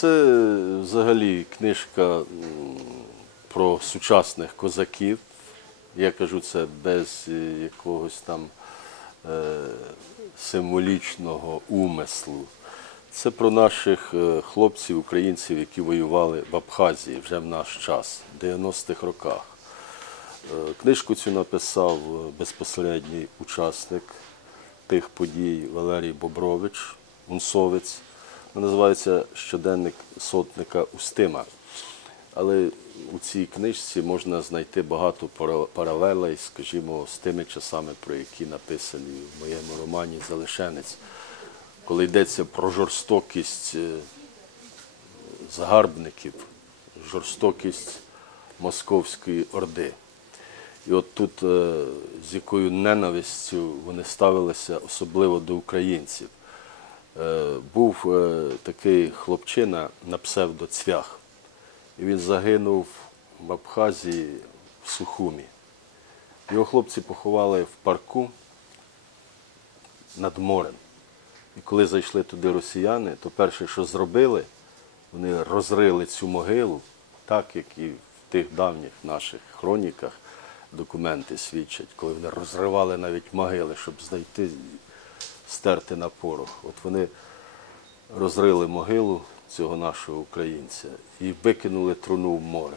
Це взагалі книжка про сучасних козаків. Я кажу це без е, якогось там е, символічного умислу. Це про наших е, хлопців, українців, які воювали в Абхазії вже в наш час, в 90-х роках. Книжку цю написав безпосередній учасник тих подій Валерій Бобрович, унсовець. Називається Щоденник сотника Устима. Але у цій книжці можна знайти багато паралелей, скажімо, з тими часами, про які написані в моєму романі Залишенець, коли йдеться про жорстокість е, загарбників, жорстокість Московської Орди. І от тут е, з якою ненавистю вони ставилися особливо до українців. Е, Був е, такий хлопчина на псевдо Цвях. І він загинув в Абхазії в Сухумі. Його хлопці поховали в парку над морем. І коли зайшли туди росіяни, то перше, що зробили, вони розрили цю могилу, так як і в тих давніх наших хроніках документи свідчать, коли вони розривали навіть могили, щоб знайти, стерти на порох. От вони розрили могилу цього нашого українця і викинули труну в море.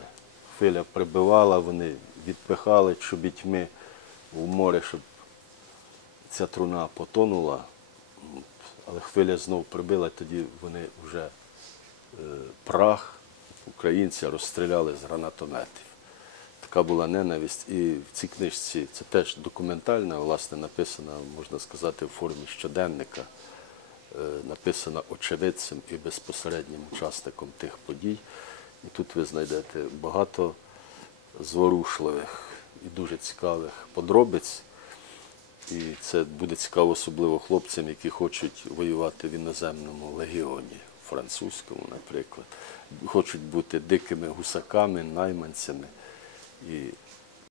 Хвиля прибивала, вони відпихали чобітьми в море, щоб ця труна потонула, але хвиля знов прибила, тоді вони вже е, прах українця розстріляли з гранатометів. Така була ненависть. І в цій книжці це теж документальна, власне, написана, можна сказати, в формі щоденника, е, написана очевидцем і безпосереднім учасником тих подій. І тут ви знайдете багато зворушливих і дуже цікавих подробиць. І це буде цікаво, особливо хлопцям, які хочуть воювати в іноземному легіоні, французькому, наприклад, хочуть бути дикими гусаками, найманцями. І